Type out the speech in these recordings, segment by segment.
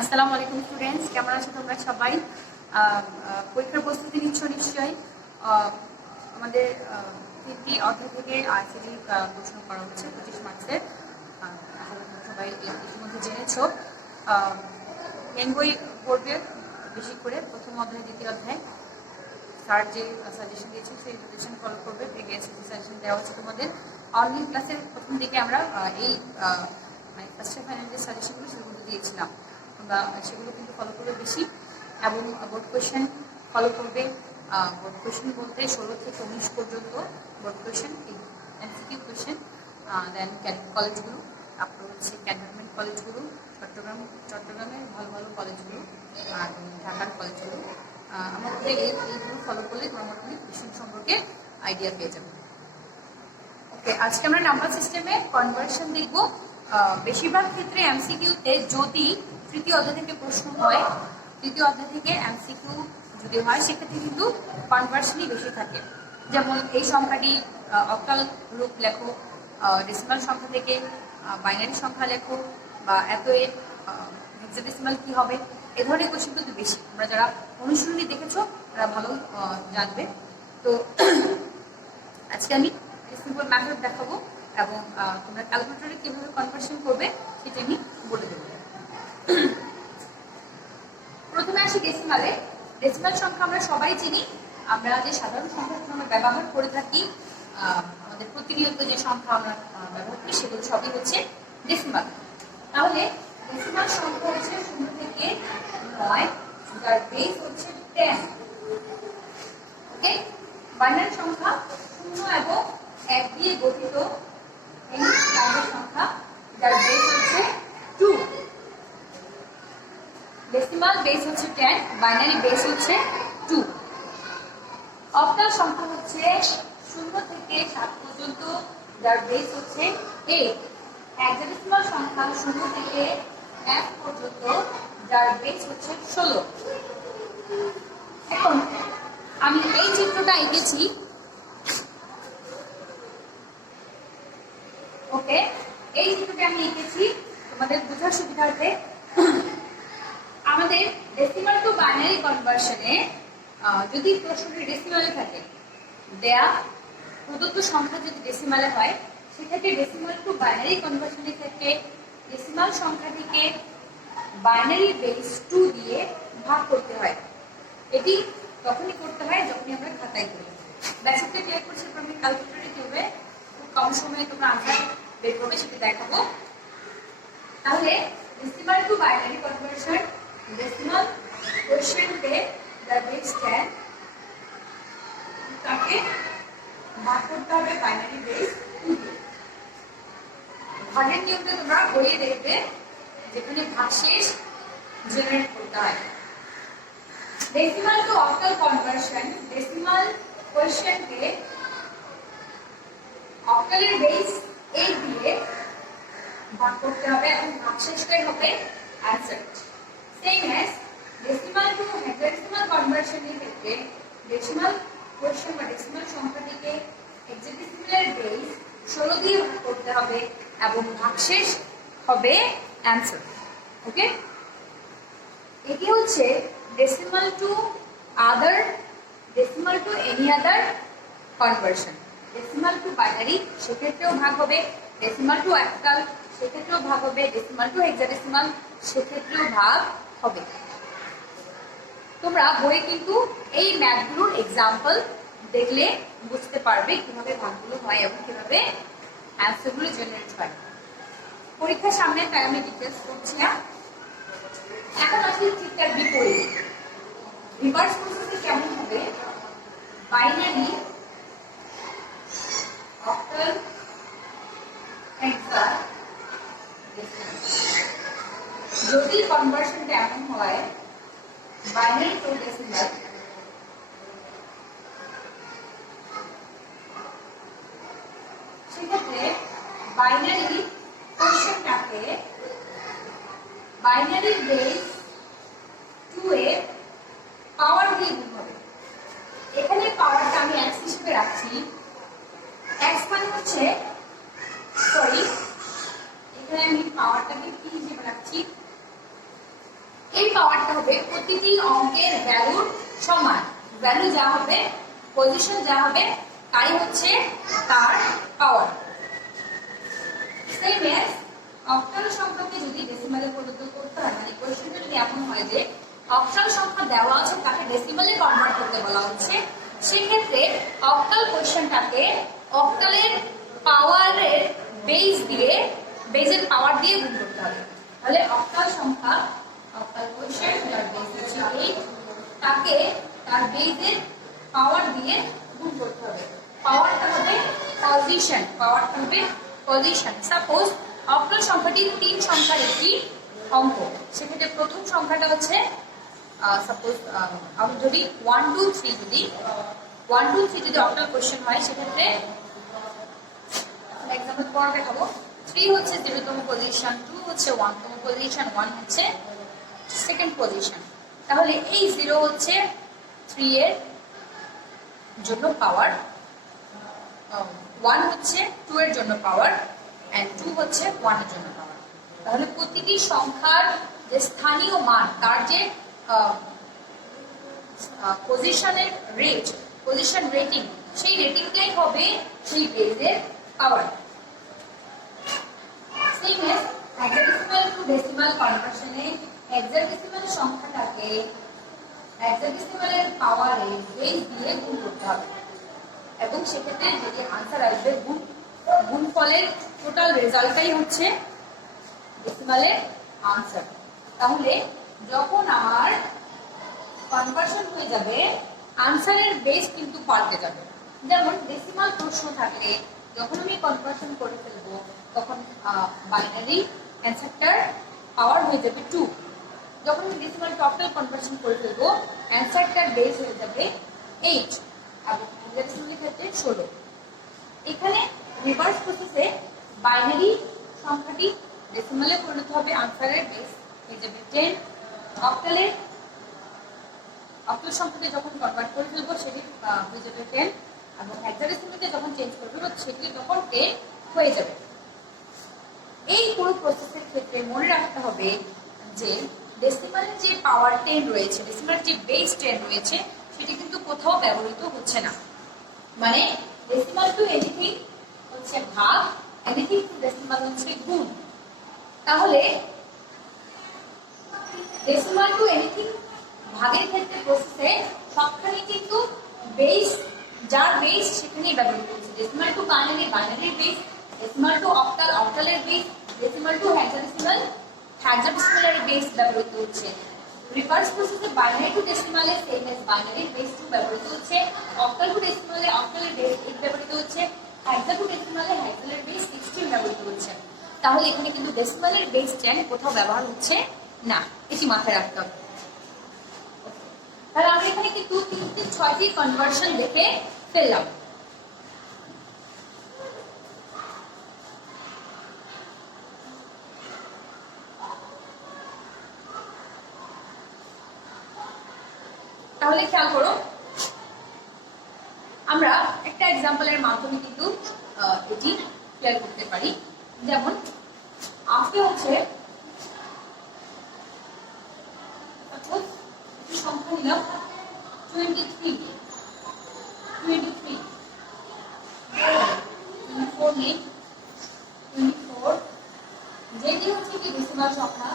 আসসালামু আলাইকুম স্টুডেন্টস, কেমন আছো তোমরা সবাই? পরীক্ষার প্রস্তুতি নিচ্ছ নিশ্চয়ই। আমাদের 3টি অধ্যায় থেকে আইসিটি প্রশ্ন করা হচ্ছে 25 মার্কসের। সবাই ইতিমধ্যে জেনেছো। মেন বই পড়বে বেশি করে, প্রথম অধ্যায় দ্বিতীয় অধ্যায়। স্যার যে সাজেশন দিয়েছে সেই সাজেশন ফলো করবে। প্রিভিয়াস যে সাজেশন দেওয়া হচ্ছে তোমাদের অনলাইন ক্লাসের প্রথম দিকে আমরা এই মানে ফার্স্ট ফাইনাল যে সাজেশনগুলো সেগুলো দিয়েছিলাম, তোমরা সেগুলো কিন্তু ফলো করবে বেশি। এবং বোর্ড কোয়েশ্চেন ফলো করবে। বোর্ড কোয়েশ্চেন বলতে 16 থেকে 19 পর্যন্ত বোর্ড কোয়েশ্চেন, এমসিকিউ কোয়েশ্চেন। দেন কলেজগুলো, তারপর হচ্ছে ক্যান্টনমেন্ট কলেজগুলো, চট্টগ্রামের ভালো ভালো কলেজগুলো, আর ঢাকার কলেজগুলো। আমাদের এইগুলো ফলো করলে তোমরা মোটামুটি কোয়েশ্চেন সম্পর্কে আইডিয়া পেয়ে যাবে। ওকে, আজকে আমরা নাম্বার সিস্টেমে কনভার্সন দেখব। বেশিরভাগ ক্ষেত্রে এমসিকিউতে যদি তৃতীয় অধ্যায় থেকে প্রশ্ন হয়, তৃতীয় অধ্যায় থেকে এমসিকিউ যদি হয়, সেক্ষেত্রে কিন্তু কনভার্সনই বেশি থাকে। যেমন এই সংখ্যাটি অক্টাল রূপ লেখো, ডেসিমাল সংখ্যা থেকে বাইনারি সংখ্যা লেখো, বা এত হেক্সাডেসিমাল কি হবে, এ ধরনের কোশ্চেন কিন্তু বেশি। তোমরা যারা অনুশীলনী দেখেছো তারা ভালো জানবে। তো আজকে আমি সিম্পল মেথড দেখাবো এবং তোমরা ক্যালকুলেটরে কিভাবে কনভার্সন করবে সেটা আমি বলে দেবো। প্রথমে আসি ডেসিমালে। ডেসিমাল সংখ্যা আমরা সবাই চিনি। আমরা যে সাধারণ সংখ্যা আমরা ব্যবহার করে থাকি, আমাদের প্রতিনিয়ত যে সংখ্যা আমরা ব্যবহার করি সেগুলো সবই হচ্ছে ডেসিমাল। তাহলে ডেসিমাল সংখ্যা হচ্ছে 0 থেকে 9, যার বেস হচ্ছে 10। ওকে, বাইনারি সংখ্যা 0 এবং 1 দিয়ে গঠিত এই বাইনারি সংখ্যা, যার বেস হচ্ছে 2। ডেসিমাল বেস হচ্ছে 10, বাইনারি বেস হচ্ছে 2। অক্টাল সংখ্যা হচ্ছে 0 থেকে 7 পর্যন্ত, যার বেস হচ্ছে 8। হেক্সাডেসিমাল সংখ্যা 0 থেকে 1 পর্যন্ত, যার বেস হচ্ছে 16। এখন আমি এই চিত্রটা এঁকেছি। ওকে, এই চিত্রটা আমি এঁকেছি তোমাদের বোঝার সুবিধার্থে। আমাদের ডেসিমাল টু বাইনারি কনভার্সনে যদি প্রশ্নটি ডেসিমালে থাকে, দেয়া প্রদত্ত সংখ্যা যদি ডেসিমালে হয়, সেক্ষেত্রে ডেসিমাল টু বাইনারি কনভার্সনের ক্ষেত্রে ডেসিমাল সংখ্যাটিকে বাইনারি বেস 2 দিয়ে ভাগ করতে হয়। এটি তখনই করতে হয় যখনই আমরা খাতায় করি। বেসিকটা ক্লিয়ার করছি, আমি ক্যালকুলেটরে কিভাবে খুব কম সময়ে তোমরা আনসার বের করবে সেটা দেখাবো। তাহলে decimal to binary conversion, decimal কোশ্চেনকে যার বেস 10 তাকে ভাগ করতে হবে বাইনারি বেস 2 দিয়ে। ভাগের নিয়মটা তোমরা বইয়ে দেখবে, যেখানে ভাগশেষ জেনারেট করতে হয়। Decimal to octal conversion, decimal কোশ্চেনকে অক্টালের বেস 8 দিয়ে ভাগ করতে হবে এবং ভাগশেষটাই হবে answer. Same as decimal to hexadecimal কনভার্সনের ক্ষেত্রে ডেসিমাল কোশ্চেন বা ডেসিমাল সংখ্যাটিকে হেক্সাডেসিমালের বেস 16 দিয়ে ভাগ করতে হবে এবং ভাগশেষ হবে অ্যানসার। ওকে, এটি হচ্ছে decimal to other, decimal to any other conversion. Decimal to binary সেক্ষেত্রেও ভাগ হবে, ডেসিমাল টু অক্টাল সেক্ষেত্রেও ভাগ হবে, ডেসিমাল টু হেক্সাডেসিমাল সেক্ষেত্রেও ভাগ হবে। তোমরা বইয়ে কিন্তু এই ম্যাথগুলোর এক্সাম্পল দেখলে বুঝতে পারবে কিভাবে ভাগগুলো হয় এবং কিভাবে অ্যান্সারগুলো জেনারেট হয়। পরীক্ষার সামনে তাই আমি ডিটেলস করছি না। এখন আসি ঠিক তার বিপরীত। রিভার্স প্রসেসে কেমন হবে? Binary, octal, hexadecimal. যদি কনভার্সনটা এমন হয় বাইনারি টু ডেসিমাল, সেক্ষেত্রে বাইনারি কোশ্চেনটাকে বাইনারি বেস 2 এ পাওয়ার দিয়ে গুণ হবে। এখানে পাওয়ারটা আমি x হিসেবে রাখছি। x মানে হচ্ছে, সরি, এখানে আমি পাওয়ারটাকে p হিসেবে রাখছি। পাওয়ারটা হবে প্রতিটি অঙ্কের ভ্যালুর সমান। ভ্যালু যা হবে, পজিশন যা হবে, তাই হচ্ছে তার পাওয়ার। সেম এজ অক্টাল সংখ্যাকে যদি ডেসিমালে পরিণত করতে হয়, মানে কোশ্চেনটা যদি এমন হয় যে অক্টাল সংখ্যা দেওয়া আছে তাকে ডেসিমালে কনভার্ট করতে বলা হচ্ছে, সেক্ষেত্রে অক্টাল কোশ্চেনটাকে অক্টালের পাওয়ারের বেজের পাওয়ার দিয়ে গুণ করতে হবে। তাহলে অক্টাল সংখ্যা, অক্টাল কোশ্চেন যার বেজ হচ্ছে 8, তাকে তার বেজের পাওয়ার দিয়ে গুণ করতে হবে। পাওয়ারটা হবে পজিশন, পাওয়ারটা হবে পজিশন। সাপোজ অক্টাল সংখ্যাটি 3 সংখ্যার একটি অঙ্ক, সেক্ষেত্রে প্রথম সংখ্যাটা হচ্ছে সাপোজ আমি যদি 1 2 3 যদি 1 2 3 যদি অক্টাল কোশ্চেন হয়, সেক্ষেত্রে এক্সাম্পল পর দেখাবো। 3 হচ্ছে 0তম পজিশন, 2 হচ্ছে 1তম পজিশন, 1 হচ্ছে সেকেন্ড পজিশন। তাহলে এই 0 হচ্ছে 3 এর জন্য পাওয়ার, 1 হচ্ছে 2 এর জন্য পাওয়ার, এন্ড 2 হচ্ছে 1 এর জন্য পাওয়ার। তাহলে প্রতিটি সংখ্যার যে স্থানীয় মান, তার যে পজিশনের রেট, পজিশন রেটিং, সেই রেটিংটাই হবে সেই বেজের power. Same as hexadecimal to decimal কনভার্সনে হেক্সাডেসিমাল সংখ্যাটাকে হেক্সাডেসিমালের পাওয়ারে বেজ দিয়ে গুণ করতে হবে, এবং সেক্ষেত্রে যদি আনসার আসবে গুণফলের টোটাল রেজাল্টটাই হচ্ছে ডেসিমালের আনসার। তাহলে যখন আমার কনভার্সন হয়ে যাবে, আনসারের বেস কিন্তু পাল্টে যাবে। যেমন ডেসিমাল প্রশ্ন থাকলে যখন আমি কনভার্সন করে ফেলবো, তখন বাইনারি অ্যান্সারটার পাওয়ার হয়ে যাবে 2। যখন আমি ডেসিমাল টোটাল কনভার্সন করে ফেলবো, অ্যান্সারটার বেস হয়ে যাবে 8, এবং হেক্সাডেসিমালের ক্ষেত্রে 16। এখানে রিভার্স প্রসেসে বাইনারি সংখ্যাটি ডেসিমালে পরিণত হবে, আনসারের বেস হয়ে যাবে 10। অক্টাল সংখ্যাকে যখন কনভার্ট করে ফেলবো, সেটি হয়ে যাবে 10, এবং হেক্সাডেসিমালে যখন চেঞ্জ করে ফেলবো, সেটি তখন 10 হয়ে যাবে। এই পুরো প্রসেসের ক্ষেত্রে মনে রাখতে হবে যে ডেসিমালের যে পাওয়ার 10 রয়েছে, ডেসিমালের যে বেস 10 রয়েছে, সেটি কিন্তু কোথাও ব্যবহৃত হচ্ছে না। মানে ডেসিমাল টু এনিথিং হচ্ছে ভাগ, এনিথিং টু ডেসিমাল হচ্ছে গুণ। তাহলে ডেসিমাল টু এনিথিং ভাগের ক্ষেত্রে প্রসেসে সবখানে কিন্তু বেস, যার বেস সেখানেই ব্যবহৃত হচ্ছে। ডেসিমাল টু বাইনারি, বাইনারির বেস; ডেসিমাল টু অক্টাল, অক্টালের বেস; ডেসিমাল টু হেক্সাডেসিমাল, হেক্সাডেসিমালের বেস ব্যবহৃত হচ্ছে। রিভার্স প্রসেসে বাইনারি টু ডেসিমালে সেম এজ বাইনারির বেস 2 ব্যবহৃত হচ্ছে, অক্টাল টু ডেসিমালে অক্টালের বেস 8 ব্যবহৃত হচ্ছে, হেক্সা টু ডেসিমালে হেক্সালের বেস 16 ব্যবহৃত হচ্ছে। তাহলে এখানে কিন্তু ডেসিমালের বেস 10 কোথাও ব্যবহার হচ্ছে না, এটি মাথায় রাখতে হবে। তাহলে আমরা এখানে কিন্তু 3 থেকে 6টি কনভার্সন দেখে ফেললাম। তাহলে খেয়াল করো, আমরা একটা এক্সাম্পলের মাধ্যমে কিন্তু এটি ক্লিয়ার করতে পারি। যেমন আজকে হচ্ছে সংখ্যা নিলাম 23, 24 নেই, 24, যেটি হচ্ছে কি ডেসিমাল সংখ্যা,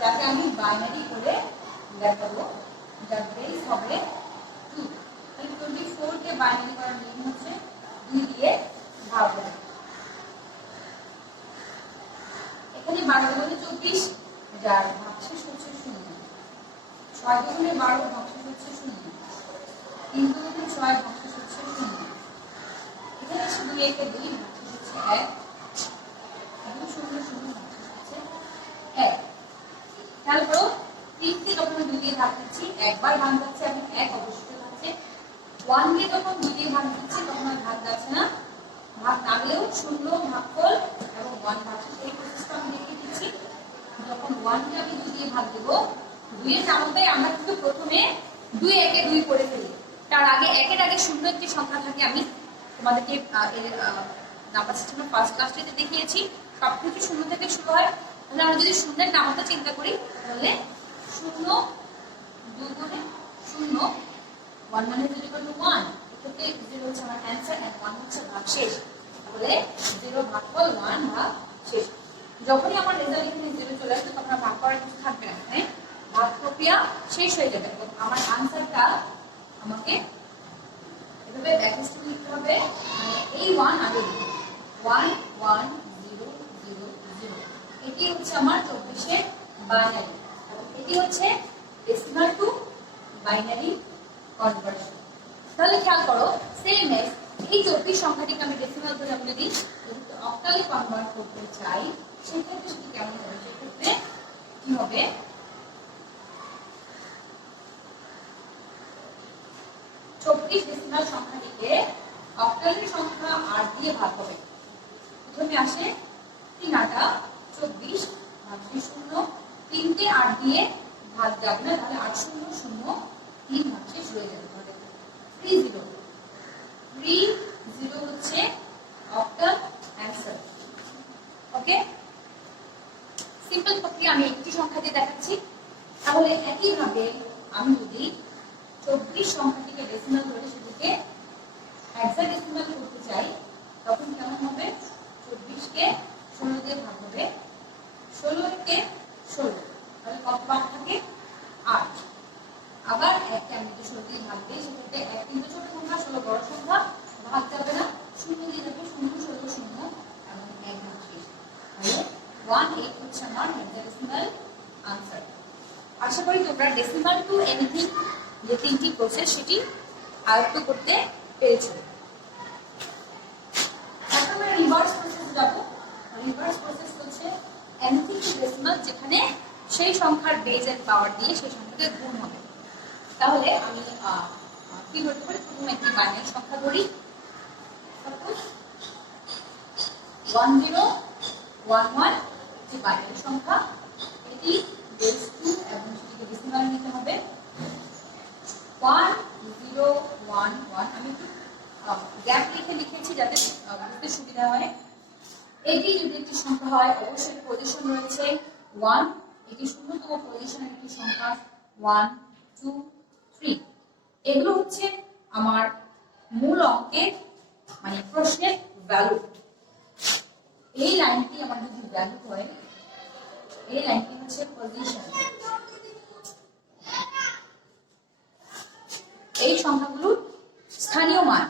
যাকে আমি বাইনারি করে দেখাবো, যার বেস হবে 2। 24 কে বাইনারি করার নিয়ম হচ্ছে 2 দিয়ে ভাগ হবে। এখানে 12 গুণে 24, যার ভাগশেষ হচ্ছে 0। 6 গুণে 12 ভাগশেষ হচ্ছে 0। 3 গুণে 6 ভাগশেষ হচ্ছে 0। এখানে এসে 2 একে 2 ভাগশেষ হচ্ছে 1। 2 0 0 ভাগশেষ হচ্ছে 1। খেয়াল করো, 3 কে যখন 2 দিয়ে ভাগ দিচ্ছি, একবার ভাগ যাচ্ছে এবং 1 অবশ্যই থাকছে। 1 কে যখন 2 দিয়ে ভাগ দিচ্ছি, তখন আর ভাগ যাচ্ছে না, ভাগ না গেলেও 0 ভাগফল এবং 1 ভাগশেষ, এই প্রসেসটা আমি দেখিয়ে দিচ্ছি। যখন 1 কে আমি 2 দিয়ে ভাগ দেব, 2 এর নামটাই আমরা কিন্তু প্রথমে 2 একে 2 করে ফেলি। তার আগে 1 এর আগে 0 একটি সংখ্যা থাকে, আমি তোমাদেরকে নাম্বার সিস্টেমের ফার্স্ট ক্লাসটিতে দেখিয়েছি, সবকিছু 0 থেকে শুরু হয়। তাহলে আমরা যদি 0 এর নামটা চিন্তা করি, তাহলে 0 শেষ। তাহলে 0 ভাগফল 1 ভাগ শেষ। যখনই আমার রেজাল্ট এখানে 0 চলে আসবে তখন আর ভাগ করার কিছু থাকবে না, এখানে ভাগ প্রক্রিয়া শেষ হয়ে যাবে এবং আমার আনসারটা আমাকে এভাবে ব্যাকস্টেপ লিখতে হবে। এই 1 আগে 1 1 0 0 0 এটি হচ্ছে আমার 24 এর বাইনারি এবং এটি হচ্ছে ডেসিমাল টু বাইনারি কনভার্সন। তাহলে খেয়াল করো সেম এস এই 24 সংখ্যাটিকে আমি ডেসিমাল ধরে আমি যদি অক্টালে কনভার্ট করতে চাই সেক্ষেত্রে সেটি কেমন হবে? সেক্ষেত্রে কি হবে? 24 ডেসিমাল সংখ্যাটিকে অক্টালের সংখ্যা 8 দিয়ে ভাগ হবে। প্রথমে আসে 3 8 24 ভাগ 0 3 কে 8 দিয়ে ভাগ যাবে না, তাহলে 8 0 0 3 ভাগ শেষ হয়ে যাবে। তাহলে 3 0 3 0 হচ্ছে অক্টাল অ্যানসার। ওকে, সিম্পল প্রক্রিয়া আমি একটি সংখ্যা দিয়ে দেখাচ্ছি। তাহলে একই ভাবে আমি যদি 24 সংখ্যাটিকে ডেসিমাল ধরে সেটিকে হেক্সাডেসিমাল করতে চাই তখন কেমন হবে? 24 কে 16 দিয়ে ভাগ হবে, 16 কে 16 তাহলে কত ভাগ থাকে? 8। আবার একটা আমি যদি 16 দিয়ে ভাগ দিই সেক্ষেত্রে 1 কিন্তু ছোট সংখ্যা, 16 বড় সংখ্যা, ভাগ যাবে না, 0 দিয়ে যাবে, 0 16 0 এবং 1 ভাগ শেষ। তাহলে 18 হচ্ছে আমার হেক্সাডেসিমাল আনসার। আশা করি তোমরা ডেসিমাল টু এনিথিং যে তিনটি প্রসেস সেটি আয়ত্ত করতে পেরেছো। এখন আমরা রিভার্স প্রসেস যাব। রিভার্স প্রসেস হচ্ছে এনিথিং টু ডেসিমাল, যেখানে সেই সংখ্যার বেজ এন্ড পাওয়ার দিয়ে সেই সংখ্যাকে গুণ হবে। তাহলে আমি কি করতে পারি? প্রথমে একটি বাইনারি সংখ্যা ধরি, সাপোজ 1011 যে বাইনারি সংখ্যা, এটি বেস 2 এবং সেটিকে ডেসিমাল নিতে হবে 1011। আমি একটু গ্যাপ লিখেছি যাতে বুঝতে সুবিধা হয়। এটি যদি একটি সংখ্যা হয় অবশ্যই পজিশন রয়েছে 1, এটি শূন্যতম পজিশনের একটি সংখ্যা 1 2 3। এগুলো হচ্ছে আমার মূল অঙ্কের মানে প্রশ্নের ভ্যালু। এই লাইনটি আমার যদি ভ্যালু হয়, এই লাইনটি হচ্ছে পজিশন। এই সংখ্যাগুলোর স্থানীয় মান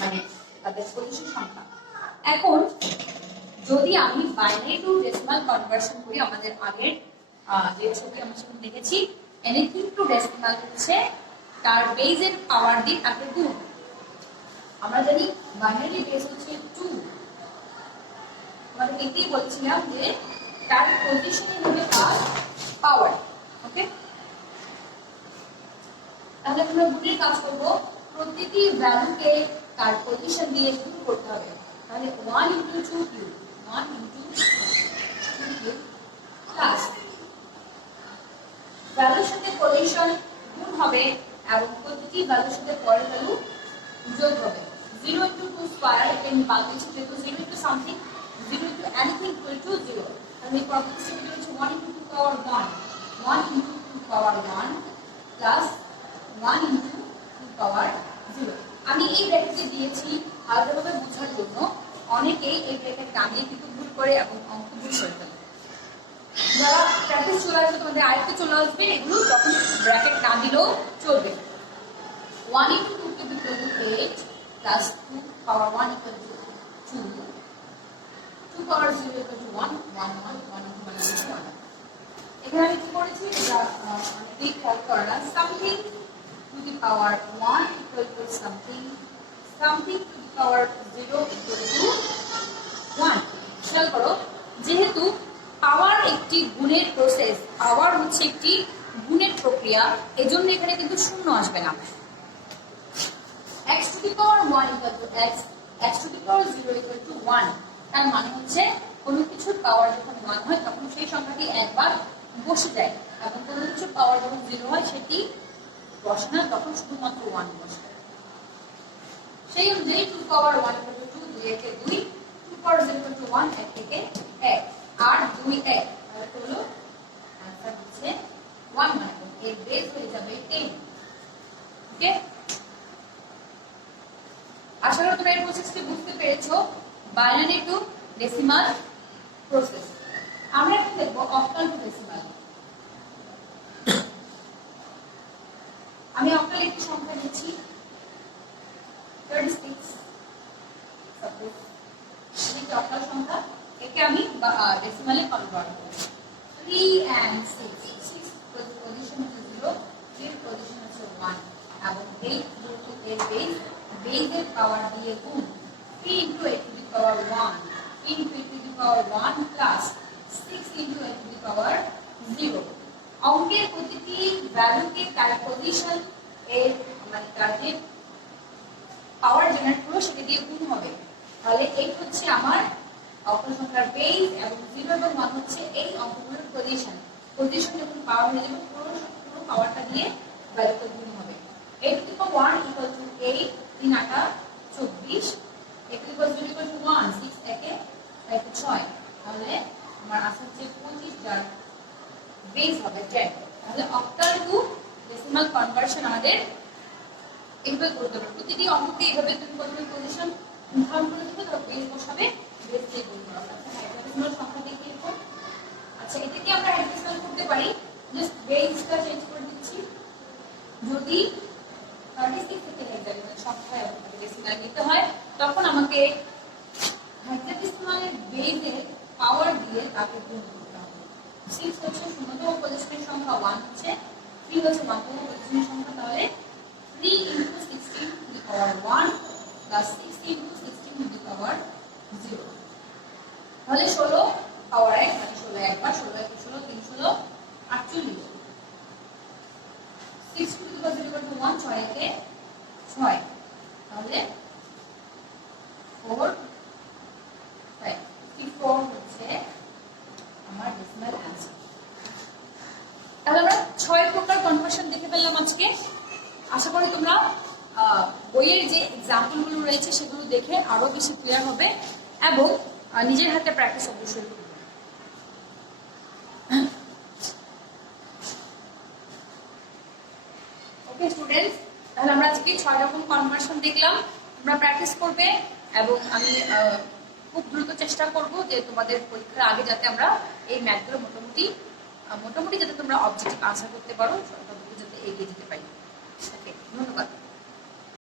মানে তাদের পজিশন সংখ্যা। এখন যদি আমি বাইনারি টু ডেসিমাল কনভার্সন করি, আমাদের আগের যে ছবি আমরা সেখানে দেখেছি এনিথিং টু ডেসিমাল হচ্ছে তার বেজ এর পাওয়ার দিয়ে তাকে গুণ। আমরা জানি বাইনারি বেস হচ্ছে 2, আমাদের এটাই বলছিলাম যে তার পজিশনে হবে তার পাওয়ার। ওকে, তাহলে আমরা গুণের কাজ করব, প্রতিটি ভ্যালুকে তার পজিশন দিয়ে গুণ করতে হবে। তাহলে 1 * 2 কিউব 1 * 2 কিউব প্লাস ভ্যালুর সাথে পজিশন গুণ হবে এবং প্রতিটি ভ্যালুর সাথে পরের ভ্যালু যোগ হবে। 0 * 2 স্কয়ার এন বালকেছে যেহেতু 0 * something 0 * anything = 0। তাহলে এই প্রপার্টিটি হচ্ছে 1 * 2 পাওয়ার 1 1 * 2 পাওয়ার 1 প্লাস 1 * 2 পাওয়ার 0। আমি এই ব্র্যাকেটে দিয়েছি আলাদাভাবে বোঝার জন্য। অনেকেই এই ব্র্যাকেট টানিয়ে কিন্তু ভুল করে এবং অঙ্ক ভুল করে ফেলে। যারা প্র্যাকটিস চলে আসবে তোমাদের আয়ত্তে চলে আসবে এগুলো, তখন ব্র্যাকেট না দিলেও চলবে। 1 * 2 = 8 plus 2 power 1 = 2 2 power 0 = 1 1 1 1 = 1। এখানে আমি কি করেছি এটা অনেকেই খেয়াল করে না। something to the power 1 = something something to the power 0 = 1। খেয়াল করো, যেহেতু পাওয়ার একটি গুণের প্রসেস, পাওয়ার হচ্ছে একটি গুণের প্রক্রিয়া, এজন্য এখানে কিন্তু শূন্য আসবে না। x to the power 1 = x, x to the power 0 = 1। তার মানে হচ্ছে কোনো কিছুর পাওয়ার যখন 1 হয় তখন সেই সংখ্যাটি একবার বসে যায় এবং কোনো কিছুর পাওয়ার যখন 0 হয় সেটি বসে না, তখন শুধুমাত্র 1 বসে। সেই অনুযায়ী 2 power 1 = 2 2 একে 2 2 power 0 = 1 1 থেকে 1 আর 2 1 তাহলে হলো आंसर হচ্ছে 1 মানে এর বেস হয়ে যাবে 10। ওকে, আশা করি তোমরা এই প্রসেসটি দেখেছো বাইনারি টু ডেসিমাল প্রসেস। আমরা এখন দেখবো অক্টাল টু ডেসিমাল। আমি অক্টাল একটি সংখ্যা দিচ্ছি 36, সাপোজ এটা অক্টাল সংখ্যা, একে আমি ডেসিমালে কনভার্ট করব। 3 and 6, 6 পজিশন হচ্ছে 0, 3 পজিশন হচ্ছে 1 এবং 8 যেহেতু এর বেজের পাওয়ার দিয়ে গুণ 3 into 8 to the power 1 into 8 to the power 1 plus 6 into 8 to the power 0। অঙ্কের প্রতিটি ভ্যালুকে তার পজিশন এর মানে তার যে পাওয়ার জেনারেট করবো সেটা দিয়ে গুণ হবে। তাহলে 8 হচ্ছে আমার অক্টাল সংখ্যার বেজ এবং 0 এবং 1 হচ্ছে এই অঙ্কগুলোর পজিশন। পজিশন যখন পাওয়ার হয়ে যাবে পুরো পাওয়ারটা দিয়ে ভ্যালুতে গুণ হবে। 8 to the power 1 equal to 8, 3 8 24, 8 to the power 0 equal to 1, 6 একে 6। তাহলে আমার আসছে হচ্ছে 25 যার বেজ হবে 10। তাহলে অক্টাল টু ডেসিমাল কনভার্সন আমাদের এইভাবে করতে হবে। প্রতিটি অঙ্ককে এইভাবে তুমি প্রথমে পজিশন নির্ধারণ করে দেবে, তারপর বেজ বসাবে, বেজ দিয়ে গুণ করা হবে। হেক্সাডেসিমাল সংখ্যা দিয়ে লিখো। আচ্ছা এটাকে আমরা হেক্সাডেসিমাল করতে পারি, জাস্ট বেজটা চেঞ্জ করে দিচ্ছি। যদি 36 থেকে হেক্সাডেসিমাল সংখ্যায় আমাকে ডেসিমাল নিতে হয় তখন আমাকে হেক্সাডেসিমালের বেজের পাওয়ার দিয়ে তাকে গুণ করতে হবে। 6 হচ্ছে শূন্যতম পজিশনের সংখ্যা, 1 হচ্ছে 3 হচ্ছে 1তম পজিশনের সংখ্যা। তাহলে 3 into 16 to the power 1 plus 6 into 16 to the power 0। তাহলে 16 পাওয়ার 1 মানে 16 একবার, 16 1 16 3 16 48। 6 to the power 0 equal to 1, 6 একে 6। তাহলে 4 5 54 হচ্ছে আমার ডেসিমাল অ্যানসার। তাহলে আমরা 6 প্রকার কনভার্সন দেখে ফেললাম আজকে। আশা করি তোমরা বইয়ের যে এক্সাম্পলগুলো রয়েছে সেগুলো দেখে আরো বেশি ক্লিয়ার হবে এবং নিজের হাতে প্র্যাকটিস অবশ্যই করবে। ওকে স্টুডেন্টস, তাহলে আমরা আজকে 6 রকম কনভার্সন দেখলাম, তোমরা প্র্যাকটিস করবে এবং আমি খুব দ্রুত চেষ্টা করব যে তোমাদের পরীক্ষার আগে যাতে আমরা এই ম্যাথগুলো মোটামুটি যাতে তোমরা অবজেক্টিভ আনসার করতে পারো, যাতে এগিয়ে যেতে পারি। ওকে, ধন্যবাদ।